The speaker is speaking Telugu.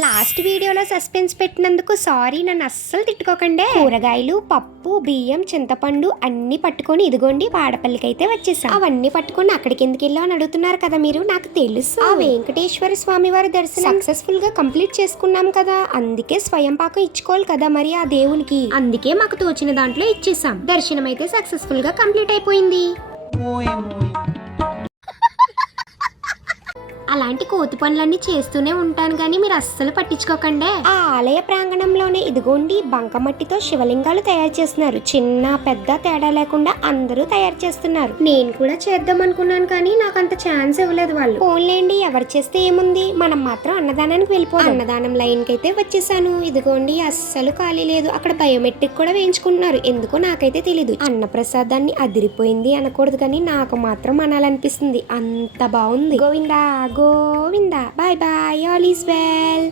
లాస్ట్ వీడియోలో సస్పెన్స్ పెట్టినందుకు సారీ, నన్ను అస్సలు తిట్టుకోకండి. కూరగాయలు, పప్పు, బియ్యం, చింతపండు అన్ని పట్టుకొని ఇదిగోండి వాడపల్లికి అయితే వచ్చేసాం. అవన్నీ పట్టుకొని అక్కడికి ఎందుకు వెళ్ళావు అని అడుగుతున్నారు కదా మీరు. నాకు తెలుసు, ఆ వెంకటేశ్వర స్వామి వారి దర్శనం సక్సెస్ఫుల్ గా కంప్లీట్ చేసుకున్నాం కదా, అందుకే స్వయం పాకం ఇచ్చుకోవాలి కదా మరి ఆ దేవునికి. అందుకే మాకు తోచిన దాంట్లో ఇచ్చేసాం. దర్శనం అయితే సక్సెస్ఫుల్ గా కంప్లీట్ అయిపోయింది. అలాంటి కోతి పనులన్నీ చేస్తూనే ఉంటాను కానీ మీరు అస్సలు పట్టించుకోకండి. ఆ ఆలయ ప్రాంగణంలోనే ఇదిగోండి బంకమట్టితో శివలింగాలు తయారు చేస్తున్నారు. చిన్న పెద్ద తేడా లేకుండా అందరూ తయారు చేస్తున్నారు. నేను కూడా చేద్దాం అనుకున్నాను కానీ నాకు అంత ఛాన్స్ ఇవ్వలేదు వాళ్ళు. ఫోన్లేండి, ఎవరు చేస్తే ఏముంది, మనం మాత్రం అన్నదానానికి వెళ్ళిపోవాలి. అన్నదానం లైన్ కి అయితే వచ్చేసాను. ఇదిగోండి అస్సలు ఖాళీ లేదు. అక్కడ బయోమెట్రిక్ కూడా వేయించుకుంటున్నారు. ఎందుకో నాకైతే తెలీదు. అన్న ప్రసాదాన్ని అదిరిపోయింది అనకూడదు కానీ నాకు మాత్రం అనాలనిపిస్తుంది, అంత బాగుంది. Govinda Govinda, bye bye, all is well.